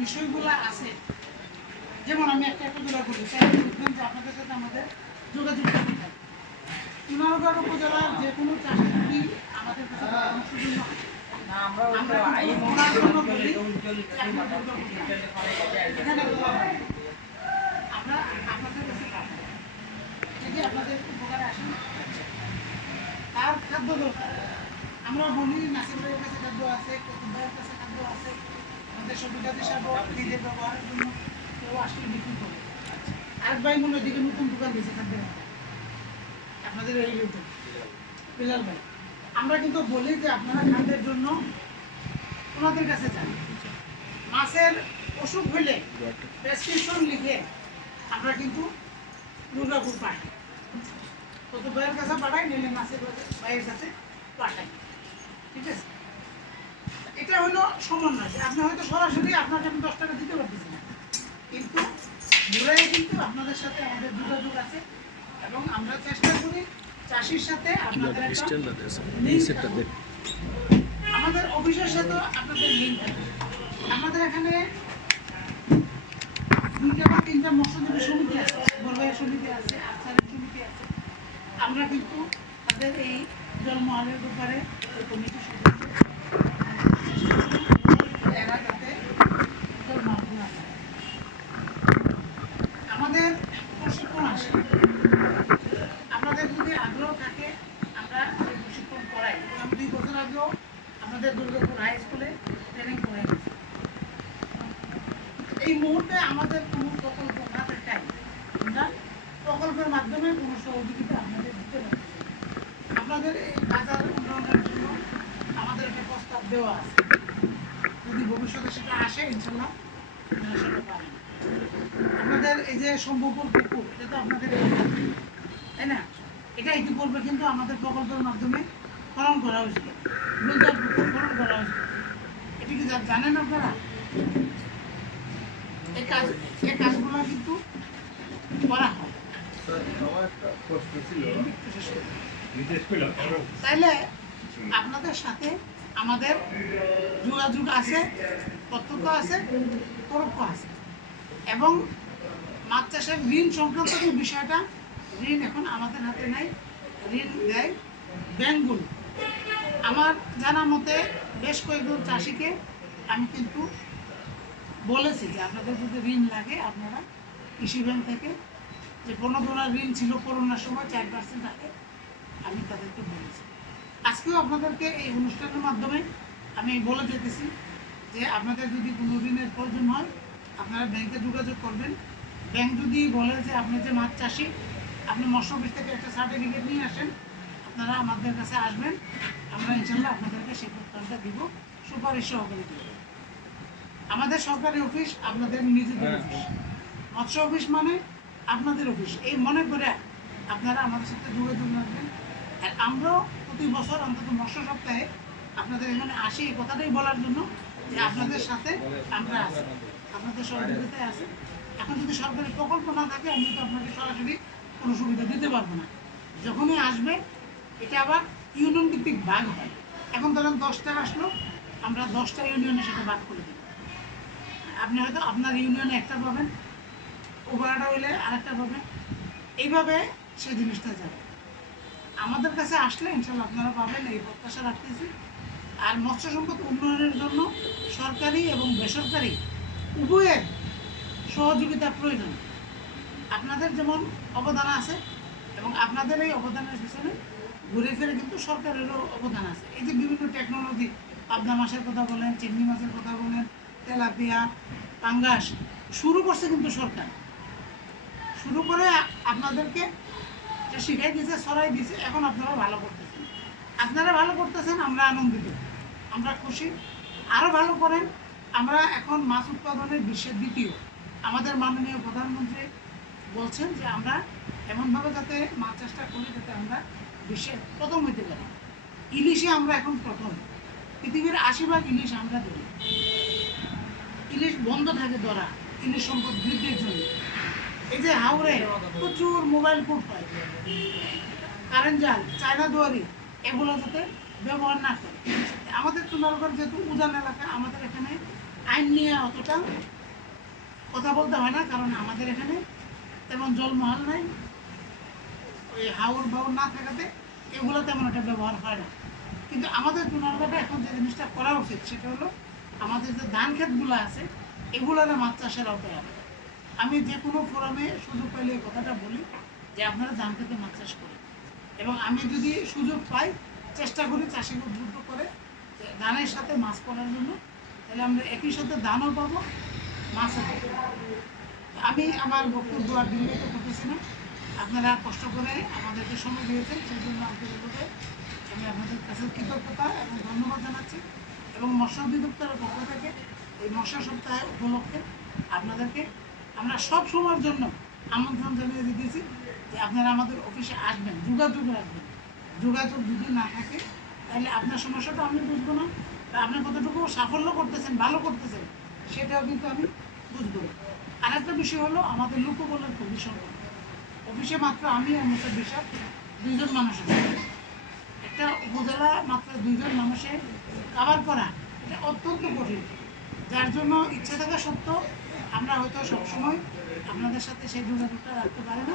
বিষয়গুলো আছে। যেমন আমি একটা একটা জোড়া করি দেখবেন যে আপনাদের সাথে আমাদের যোগাযোগ করতে থাকে চুনারগড় উপজেলার যে কোনো চাষি যদি আমাদের কাছে পরামর্শ জন্য আমরা আপনাদের কাছে যদি আপনাদের উপকারে আসেন তার খাদ্য দরকার। আমরা বলি নাসির ভাইয়ের কাছে খাদ্য আছে ভাইয়ের কাছে খাদ্য আছে। আমাদের সুবিধাদি সাহেব নিজের ব্যবহারের জন্য কেউ আসলে আরেক ভাই মনে হয় দিকে নতুন দোকান দিয়েছে খাদ্যের আপনাদের আমরা কিন্তু বলি যে আপনারা খাদ্যের জন্য ওনাদের কাছে যান। মাছের অসুখ হলে প্রেসক্রিপশন লিখে আমরা কিন্তু দুর্গাপুর পাঠাই কত ভাইয়ের কাছে পাঠাই, নিলে মাছের ভাইয়ের কাছে পাঠাই। ঠিক আছে? এটা হলো সমন্বয় আপনি হয়তো সরাসরি আপনাকে আমি দশ টাকা দিতে পারতেছি না। কিন্তু ঘুরাই কিন্তু আপনাদের সাথে আমাদের যোগাযোগ আছে এবং আমরা চেষ্টা করি চাষির সাথে আপনাদের। আমাদের অফিসের সাথে আপনাদের লিঙ্ক থাকে আমাদের এখানে দুইটা বা তিনটা মৎস্যজীবী সমিতি আছে সমিতি আছে আফসারের সমিতি আছে। আমরা কিন্তু তাদের এই জন্মহালের ব্যাপারে কমিটি সদস্য এরা যাতে জন্মহাল আছে আমাদের প্রশিক্ষণ আসে আপনাদের যদি আগ্রহ থাকে আমরা এই প্রশিক্ষণ করাই আমি দুই বছর আগেও আমাদের দুর্গাপুর হাই স্কুলে ট্রেনিং করাই গেছি এই মুহূর্তে আমাদের কোনো প্রকল্প না থাকায় আমরা প্রকল্পের মাধ্যমে কোনো সহযোগিতা আপনাদের দিতে পারছি না। আপনাদের এই বাজার উন্নয়নের জন্য আমাদের একটা প্রস্তাব দেওয়া আছে যদি ভবিষ্যতে সেটা আসে ইনশাল্লাহ। আপনাদের এই যে সম্ভবপুর পুকুর এটা তো আপনাদের তাই না? এটা ইতিপূর্বে কিন্তু আমাদের প্রকল্পের মাধ্যমে খনন করা হয়েছিল। গুলজার পুকুর খনন করা হয়েছিল। এটা কি জানেন আপনারা? এই কাজ এই কাজগুলো কিন্তু করা হয়। তাইলে আপনাদের সাথে আমাদের যোগাযোগ আছে। প্রত্যক্ষ আছে, পরোক্ষ আছে। এবং মাছ চাষের ঋণ সংক্রান্ত যে বিষয়টা, ঋণ এখন আমাদের হাতে নাই, ঋণ দেয় ব্যাংকগুলো। আমার জানা মতে বেশ কয়েকজন চাষিকে আমি কিন্তু বলেছি যে আপনাদের যদি ঋণ লাগে, আপনারা কৃষি ব্যাংক থেকে যে প্রণোদনার ঋণ ছিল করোনার সময়, চার পার্সেন্ট আগে, আমি তাদেরকে বলেছি। আজকেও আপনাদেরকে এই অনুষ্ঠানের মাধ্যমে আমি বলে যেতেছি যে আপনাদের যদি কোনো ঋণের প্রয়োজন হয় আপনারা ব্যাংকে যোগাযোগ করবেন। ব্যাংক যদি বলে যে আপনি যে মাছ চাষি আপনি মৎস্য অফিস থেকে একটা সার্টিফিকেট নিয়ে আসেন আপনারা আমাদের কাছে আসবেন। আমরা ইনশাল্লাহ আপনাদেরকে সেই প্রত্যাশা দিব সুপারিশ সহকারে দিব। আমাদের সরকারি অফিস আপনাদের নিজেদের অফিস। মৎস্য অফিস মানে আপনাদের অফিস। এই মনে করে আপনারা আমাদের সাথে যোগাযোগ রাখবেন। আর আমরাও প্রতি বছর অন্তত মৎস্য সপ্তাহে আপনাদের এখানে আসি এই কথাটাই বলার জন্য। আপনাদের সাথে, আমরা আছি। আপনাদের সহযোগিতায় আছে। এখন যদি সরকারি প্রকল্প না থাকে, আমি তো আপনাকে সরাসরি কোনো সুবিধা দিতে পারব না। যখনই আসবে, এটা আবার ইউনিয়ন ভিত্তিক ভাগ হয়। এখন ধরেন দশটা আসলো, আমরা দশটা ইউনিয়নে সেটা ভাগ করে দেবো আপনি হয়তো আপনার ইউনিয়নে একটা পাবেন ওভারটা হইলে আরেকটা পাবেন। এইভাবে সেই জিনিসটা যাবে আমাদের কাছে আসলে ইনশাল্লাহ আপনারা পাবেন, এই প্রত্যাশা রাখতেছি। আর মৎস্য সম্পদ উন্নয়নের জন্য সরকারি এবং বেসরকারি উভয়ের সহযোগিতা প্রয়োজন। আপনাদের যেমন অবদান আছে এবং আপনাদের এই অবদানের পিছনে ঘুরে ফিরে কিন্তু সরকারেরও অবদান আছে। এই যে বিভিন্ন টেকনোলজি পাবদা মাছের কথা বলেন, চিংড়ি মাছের কথা বলেন, তেলাপিয়া, পাঙ্গাস, শুরু করছে কিন্তু সরকার। শুরু করে আপনাদেরকে এটা শিখাই দিয়েছে সরাই দিয়েছে, এখন আপনারা ভালো করতেছেন। আপনারা ভালো করতেছেন, আমরা আনন্দিত। আমরা খুশি। আরও ভালো করেন আমরা এখন মাছ উৎপাদনে বিশ্বের দ্বিতীয়। আমাদের মাননীয় প্রধানমন্ত্রী বলছেন যে আমরা এমনভাবে যাতে মাছ চাষটা করি যাতে আমরা বিশ্বের প্রথম হইতে পারি। ইলিশে আমরা এখন প্রথম। পৃথিবীর আশি ভাগ ইলিশ আমরা ধরি। ইলিশ বন্ধ থাকে ধরা। ইলিশ সম্পদ বৃদ্ধির জন্য। এই যে হাওড়ে প্রচুর মোবাইল কোর্ট হয়। কারেন্ট জাল, চায়না দুয়ারি, এগুলো যাতে ব্যবহার না করে। আমাদের চুনারগড় যেহেতু উজান এলাকা, আমাদের এখানে আইন নিয়ে অতটা কথা বলতে হয় না, কারণ আমাদের এখানে তেমন জলমহল নাই। ওই হাউর বাউর না থাকাতে এগুলো তেমন একটা ব্যবহার হয় না। কিন্তু আমাদের চুনারঘাটে এখন যে জিনিসটা করা উচিত, সেটা হলো আমাদের যে ধান ক্ষেতগুলো আছে এগুলোর মাছ চাষের আওতায় আনে আমি যে কোনো ফোরামে সুযোগ পাইলে এই কথাটা বলি যে আপনারা ধান খেতে মাছ চাষ করেন। এবং আমি যদি সুযোগ পাই চেষ্টা করি চাষিকে উদ্বুদ্ধ করে ধানের সাথে মাছ করার জন্য। তাহলে আমরা একই সাথে ধানও পাবো, মাছও পাবো। আমি আমার বক্তব্য আর দীর্ঘায়িত করতেছি না। আপনারা কষ্ট করে আমাদেরকে সময় দিয়েছেন, সেই জন্য আন্তরিকভাবে আমি আপনাদের কাছে কৃতজ্ঞতা এবং ধন্যবাদ জানাচ্ছি। এবং মৎস্য অধিদপ্তরের পক্ষ থেকে এই মৎস্য সপ্তাহে উপলক্ষে আপনাদেরকে আমরা সব সময়ের জন্য আমন্ত্রণ জানিয়ে দিতেছি যে আপনারা আমাদের অফিসে আসবেন, যোগাযোগ রাখবেন। যোগাযোগ যদি না থাকে, তাহলে আপনার সমস্যাটা আমি বুঝব না। বা আপনি কতটুকু সাফল্য করতেছেন, ভালো করতেছেন, সেটাও কিন্তু আমি বুঝব। আর একটা বিষয় হলো আমাদের লোকবলের সংকট অফিসে মাত্র আমি আর মোসার বিশ্বাস দুইজন মানুষ একটা উপজেলা মাত্র দুইজন মানুষের কাভার করা, এটা অত্যন্ত কঠিন। যার জন্য ইচ্ছে থাকা সত্ত্বেও আমরা হয়তো সবসময় আপনাদের সাথে সেই যোগাযোগটা রাখতে পারি না।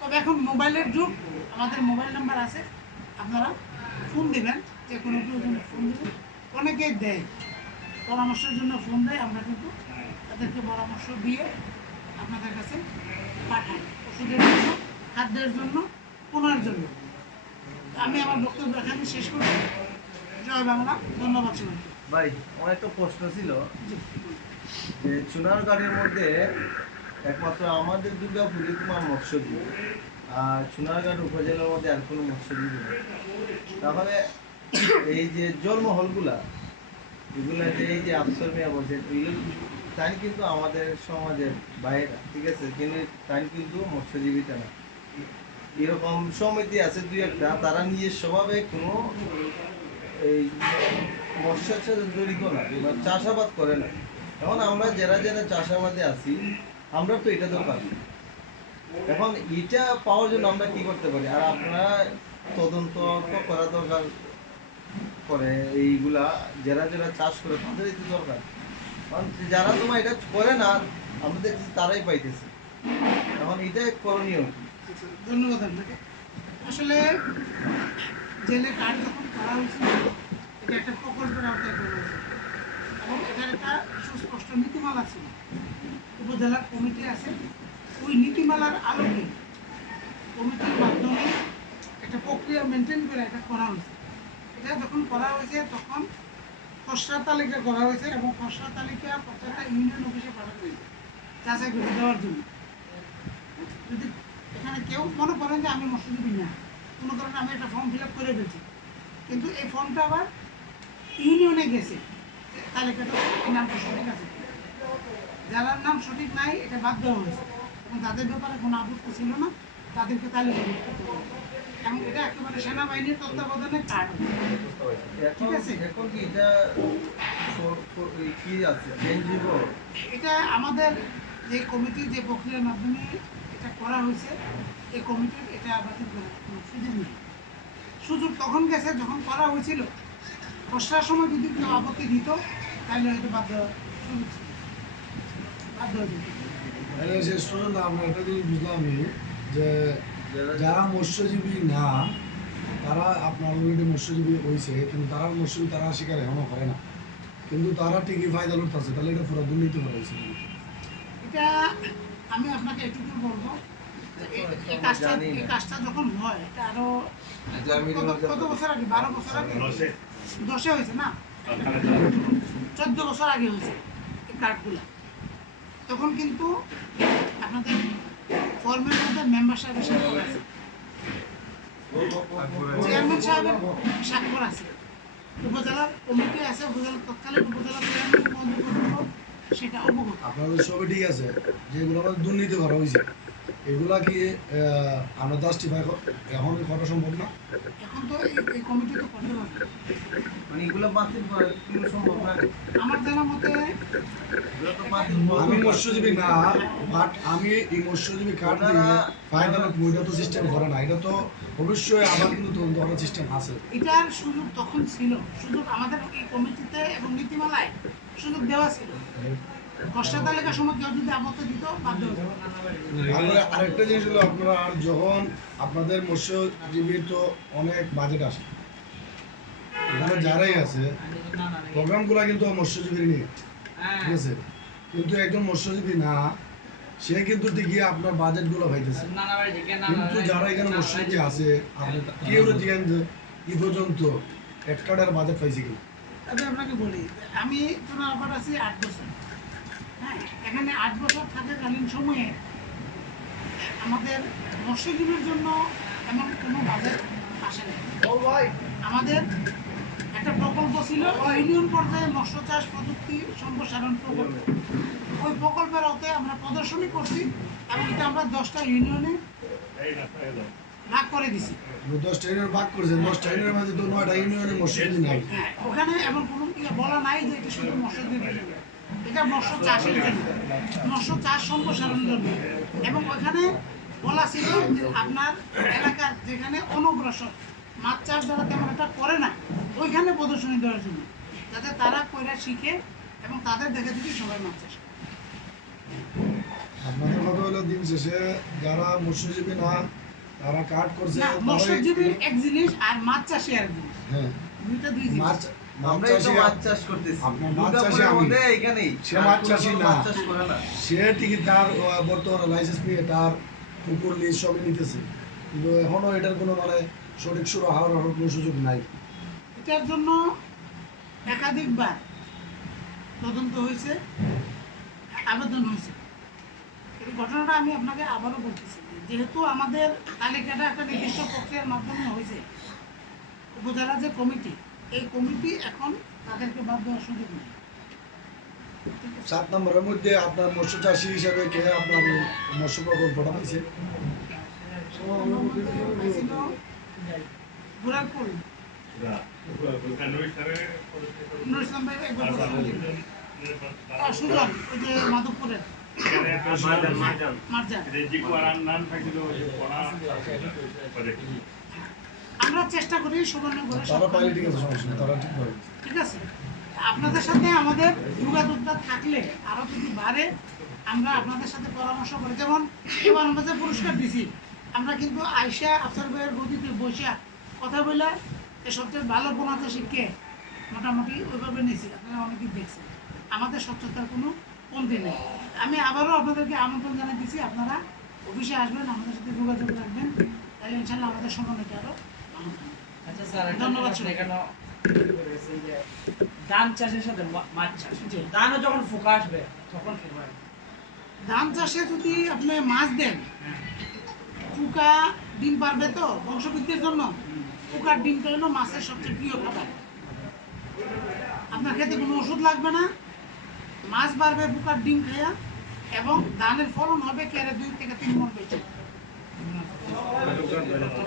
তবে এখন মোবাইলের যুগ, আমাদের মোবাইল নাম্বার আছে। আপনারা ফোন দেবেন যে কোনো প্রয়োজনে ফোন দেবেন। অনেকেই দেয়। পরামর্শের জন্য ফোন দেয় আমরা কিন্তু তাদেরকে পরামর্শ দিয়ে আপনাদের কাছে পাঠাই। ওষুধের জন্য খাদ্যের জন্য পোনার জন্য আমি আমার বক্তব্য এখানে শেষ করছি। জয় বাংলা ধন্যবাদ সবাইকে। ভাই আমার একটা প্রশ্ন ছিল। যে চুনারগড়ের মধ্যে একমাত্র আমাদের দুর্গাপুরে তোমার মৎস্যজীবী আর চুনারঘাট উপজেলার মধ্যে আর কোনো মৎস্যজীবী নেই। তাহলে এই যে জলমহলগুলা, এগুলা যে এই যে আফসর মিয়া বলছেন, এগুলো তাই কিন্তু আমাদের সমাজের বাইরে, ঠিক আছে? কিন্তু তাই কিন্তু মৎস্যজীবীটা না। এরকম সমিতি আছে দুই একটা, তারা নিজের স্বভাবে কোনো এই মৎস্যের সাথে জড়িত না বা চাষাবাদ করে না। এখন আমরা যারা যারা চাষাবাদে আছি, আমরা তো এটা তো পারি এখন এটা পাওয়ার জন্য আমরা কি করতে পারি? আর আপনারা তদন্ত করা দরকার করে, এইগুলা যারা যারা চাষ করে, তাদের তো দরকার। কারণ যারা তোমার এটা করে না, আমরা দেখছি তারাই পাইতেছে। এখন এটা করণীয়? ধন্যবাদ আসলে জেলে কার্ড যখন করা হয়েছিল, এটা একটা প্রকল্পের আওতায় করা হয়েছিল এবং এটার একটা সুস্পষ্ট নীতিমালা ছিল। উপজেলার কমিটি আছে ওই নীতিমালার আলোকে কমিটির মাধ্যমে একটা প্রক্রিয়া মেনটেন করে এটা করা হয়েছে। এটা যখন করা হয়েছে, তখন খসড়া তালিকা করা হয়েছে এবং খসড়া তালিকা প্রত্যেকটা ইউনিয়ন অফিসে পাঠানো হয়েছে যাচাই করে দেওয়ার জন্য। যদি এখানে কেউ মনে করেন যে আমি মৎস্যজীবী না কোনো কারণে আমি একটা ফর্ম ফিল আপ করে ফেলছি, কিন্তু এই ফর্মটা আবার ইউনিয়নে গেছে, তালিকাটা নামটা সঠিক আছে? যার নাম সঠিক নাই, এটা দেওয়া হয়েছে। এবং যাদের ব্যাপারে কোনো আপত্তি ছিল না, তাদেরকে তালিকাভুক্ত। এবং এটা একেবারে সেনাবাহিনীর তত্ত্বাবধানে কার্ড এখন আছে। এটা আমাদের যে কমিটি, যে প্রক্রিয়ার মাধ্যমে এটা করা হয়েছে, এই কমিটির এটা বাতিল করার সুযোগ নেই সুযোগ তখন গেছে, যখন করা হয়েছিল খসড়ার সময় যদি কেউ আপত্তি দিত, তাহলে হয়তো বাধ্য বাধ্য হয়ে শেষ পর্যন্ত আমরা এটা জিনিস বুঝলাম আমি যে যারা মৎস্যজীবী না তারা আপনার অলরেডি মৎস্যজীবী হয়েছে কিন্তু তারা মৎস্যজীবী তারা শিকার এখনও করে না। কিন্তু তারা ঠিকই ফায়দা লুটতেছে তাহলে এটা পুরো দুর্নীতি করা হয়েছে এটা আমি আপনাকে এটুকু বলব যে এই- এই কাজটা এই কাজটা যখন হয় এটা আরও জানি কত- কত বছর আগে? বারো বছর আগে? দশে। হয়েছে না? চোদ্দ বছর আগে হয়েছে এই কার্ডগুলো। তখন কিন্তু আপনাদের ফর্মের মধ্যে মেম্বার সাহেবের স্বাক্ষর আছে। চেয়ারম্যান সাহেবের স্বাক্ষর আছে। উপজেলার কমিটি আছে, উপজেলার তৎকালীন উপজেলা চেয়ারম্যান মন্ত্রী আপনাদের সবই ঠিক আছে যেগুলো আমাদের দুর্নীতি করা হয়েছে এগুলা কি আমরা জাস্টিফাই এখন করা সম্ভব না? এখন তো এই কমিটি তো করতে পারবে মানে এগুলো বাতিল করা সম্ভব না। আমার জানা মতে এগুলো তো বাতিল করা আমি মৎস্যজীবী না বাট আমি এই মৎস্যজীবী কার্ড দিয়ে ফায়দা লুট তো সিস্টেম করে না। এটা তো অবশ্যই আবার কিন্তু তদন্ত করার সিস্টেম আছে। এটার সুযোগ তখন ছিল। সুযোগ আমাদের এই কমিটিতে এবং নীতিমালায় সুযোগ দেওয়া ছিল। বাজেট কিন্তু ঠিক আছে? কিন্তু একজন মৎস্যজীবী না, সে কিন্তু ঠিকই আপনার বাজেটগুলো পাইতেছে। কিন্তু যারা এখানে মৎস্যজীবী আছে কেউ জিজ্ঞান যে কি পর্যন্ত এক কার্ডের বাজেট পাইছে কিনা। তবে আপনাকে বলি আমি চুনারপাট আছি আট বছর। হ্যাঁ এখানে আট বছর থাকাকালীন সময়ে। আমাদের মৎস্যজীবীর জন্য এমন কোনো বাজেট আসে না আমাদের একটা প্রকল্প ছিল ইউনিয়ন পর্যায়ে মৎস্য চাষ প্রযুক্তি সম্প্রসারণ প্রকল্প। ওই প্রকল্পের আওতায় আমরা প্রদর্শনী করছি এবং এটা আমরা দশটা ইউনিয়নে ভাগ করে দিছি। দশটা ইউনিয়ন ভাগ করেছেন দশটা ইউনিয়নের মাঝে তো নয়টা ইউনিয়নে মৎস্যজীবী নাই। হ্যাঁ ওখানে এমন কোনো ইয়ে বলা নাই যে এটা শুধু মৎস্যজীবীর এটা মৎস্য চাষের জন্য মৎস্য চাষ সম্প্রসারণের জন্য এবং ওখানে বলা ছিল যে আপনার এলাকার যেখানে অনগ্রসর মাছ চাষ যারা তেমন একটা করে না ওইখানে প্রদর্শনী দেওয়ার জন্য যাতে তারা কইরা শিখে এবং তাদের দেখে দেখে সবাই মাছ চাষ আপনাদের কথা হলো দিন শেষে যারা মৎস্যজীবী না তারা কাট করছে না মৎস্যজীবীর এক জিনিস আর মাছ চাষি আর জিনিস। হ্যাঁ। দুইটা দুই জিনিস। মাছ মাছ আমরা তো মাছ চাষ করতেছি। আপনার মাছ চাষি আমি। এখানেই সে মাছ চাষি না। মাছ চাষ করে না। সে ঠিকই তার বর্তমানে লাইসেন্স নিয়ে তার পুকুর লিজ সবই নিতেছে। কিন্তু এখনও এটার কোনো মানে সঠিক কোনো সুযোগ নাই। এটার জন্য একাধিকবার তদন্ত হয়েছে আবেদন হয়েছে। এই ঘটনাটা আমি আপনাকে আবারও বলতেছি। যেহেতু আমাদের তালিকাটা একটা নির্দিষ্ট প্রক্রিয়ার মাধ্যমে হয়েছে উপজেলা যে কমিটি এই কমিটি এখন তাদেরকে বাদ দেওয়ার সুযোগ নেই। সাত নম্বরের মধ্যে আপনার মৎস্য চাষি হিসাবে কে আপনার মৎস্য প্রকল্পটা পাইছে হয়েছিল বুড়ালপুর নুর আমরা চেষ্টা করি সুবর্ণ করে তারা পাইলে ঠিক আছে সমস্যা তারা ঠিক পাবে ঠিক আছে? আপনাদের সাথে আমাদের যোগাযোগটা থাকলে আরও যদি বাড়ে আমরা আপনাদের সাথে পরামর্শ করি যেমন এবার আমরা যে পুরস্কার দিছি আমরা কিন্তু আয়সা আফসার ভাইয়ের গতিতে বসে কথা বলে সবচেয়ে ভালো বোনাতে শিখে মোটামুটি ওইভাবে নিয়েছি আপনারা অনেকেই দেখছেন। আমাদের স্বচ্ছতার কোনো কমতি নেই। আমি আবারও আপনাদেরকে আমন্ত্রণ জানাই দিচ্ছি আপনারা অফিসে আসবেন আমাদের সাথে যোগাযোগ রাখবেন। তাহলে ইনশাল্লাহ আমাদের আরও আচ্ছা স্যার ধন্যবাদ, ধান চাষের সাথে মাছ চাষ। ধানও যখন ফুকা আসবে তখন হয়। ধান চাষে যদি আপনি মাছ দেন পোকা ডিম পারবে তো বংশবৃদ্ধির জন্য? পোকার ডিমটা হলো মাছের সবচেয়ে প্রিয় খাবার। আপনার খেতে কোনো ওষুধ লাগবে না? মাছ বাড়বে পোকার ডিম খাইয়া। এবং ধানের ফলন হবে কেড়ে দুই থেকে তিন মন বেশি।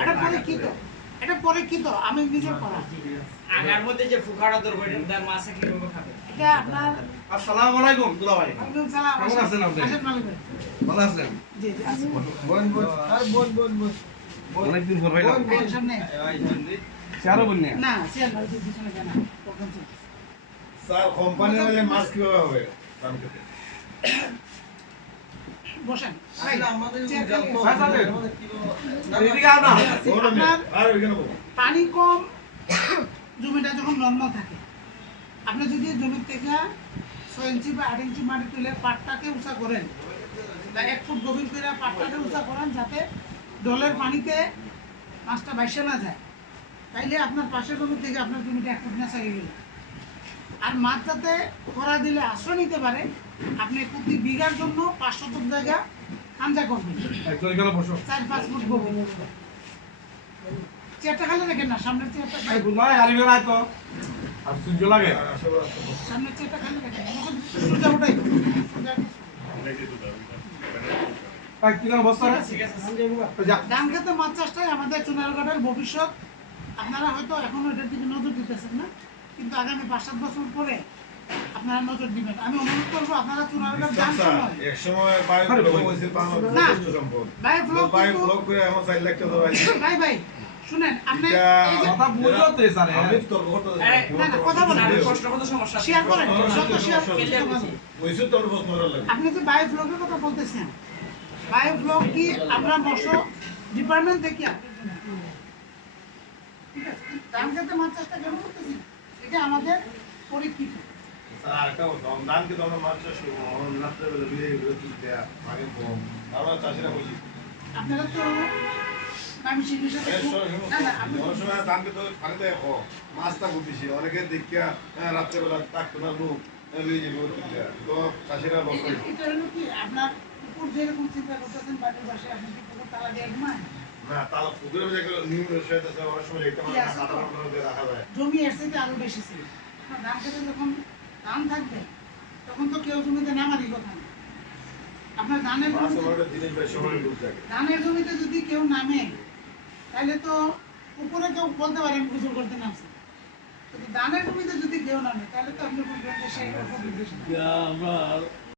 এটা পরীক্ষিত। এটা পরীক্ষিত। আমি নিজে করা আগার মধ্যে যে ধরবে এটা মাছে কীভাবে খাবে? এটা আপনার আসসালামু আলাইকুম দুলা ভাই। ওয়ালাইকুম সালাম। কেমন আছেন আপনি? আসেন মালিক ভাই। ভালো আছেন? জি জি আছি। বোন বোন আর বোন বোন বোন অনেকদিন পর ভাই বোন বোন এই সামনে চারো বোন না চেয়ার ভাই পিছনে কেনা। স্যার কোম্পানি হলে মাছ কীভাবে হবে? দাম বসেন। পানি কম জমিটা যখন নর্মাল থাকে আপনি যদি জমির থেকে ছয় ইঞ্চি বা আট ইঞ্চি মাটি তুলে পাটটাকে উঁচা করেন বা এক ফুট গভীর করে পাটটাকে উঁচা করেন যাতে ডলের পানিতে মাছটা বাইসে না যায় তাইলে আপনার পাশের জমি থেকে আপনার জমিটা এক ফুট না চালিয়ে গেল। আর মাছ যাতে খরা দিলে আশ্রয় নিতে পারে আপনি প্রতি বিঘার জন্য পাঁচ শতক জায়গা খাঞ্জা করবেন। চার পাঁচ ফুট গভীর। চেয়ারটা খালি রেখেন না সামনের চেয়ারটা হারিবে না তো আর সূর্য লাগে? সামনের চেয়ারটা খালি রেখেন। ধান খেতে মাছ চাষটাই আমাদের চুনারগড়ের ভবিষ্যৎ। আপনারা হয়তো এখনও এটার দিকে নজর দিতেছেন না কিন্তু আগামী পাঁচ সাত বছর পরে আপনারা নজর দিবেন। আমি অনুরোধ করব আপনারা চুনারগড় যান সময় এক সময় বায়ু ব্লক হয়েছিল বাংলাদেশ সম্পদ। ভাই ব্লক বায়ু ব্লক করে এমন চার লাখ টাকা ধরাইছে। ভাই ভাই শুনেন আপনি কথা বুঝলো তো স্যার আমি তর্ক করতে না, না, কথা বলেন। আমি প্রশ্ন সমস্যা শেয়ার করেন যত শেয়ার Clear করছি। ওইসব তোর প্রশ্ন লাগে আপনি যে বায়ো ফ্লকের কথা বলতেছেন বায়ো কি আমরা মৎস্য ডিপার্টমেন্ট থেকে ঠিক আছে? ধান খেতে মাছ চাষটা কেন করতেছি এটা আমাদের পরীক্ষিত। ধানকে তো আমরা মাছ চাষ করব বিয়ে আগে কম চাষিরা আপনারা তো অনেক দেখিয়া রাত্রেবেলা থাকতো না লোক যাব তো চাষিরা কি আপনার উপর যেরকম চিন্তা করতেছেন বাড়ির পাশে আপনি কি পুকুর তালা দিয়ে ঘুমায়? না তাহলে পুকুরে যে নিউ আছে অনেক সময় দেখতে রাখা যায়। জমি এর থেকে আরও বেশি ছিল? ধান খেতে যখন ধান থাকবে তখন তো কেউ জমিতে নামারই কথা না আপনার ধানের গানের জমিতে- যদি কেউ নামে তাহলে তো উপরে কেউ বলতে পারেন গোসল করতে নামছে। কিন্তু ধানের জমিতে যদি কেউ নামে তাহলে তো আপনি বলবেন যে সেই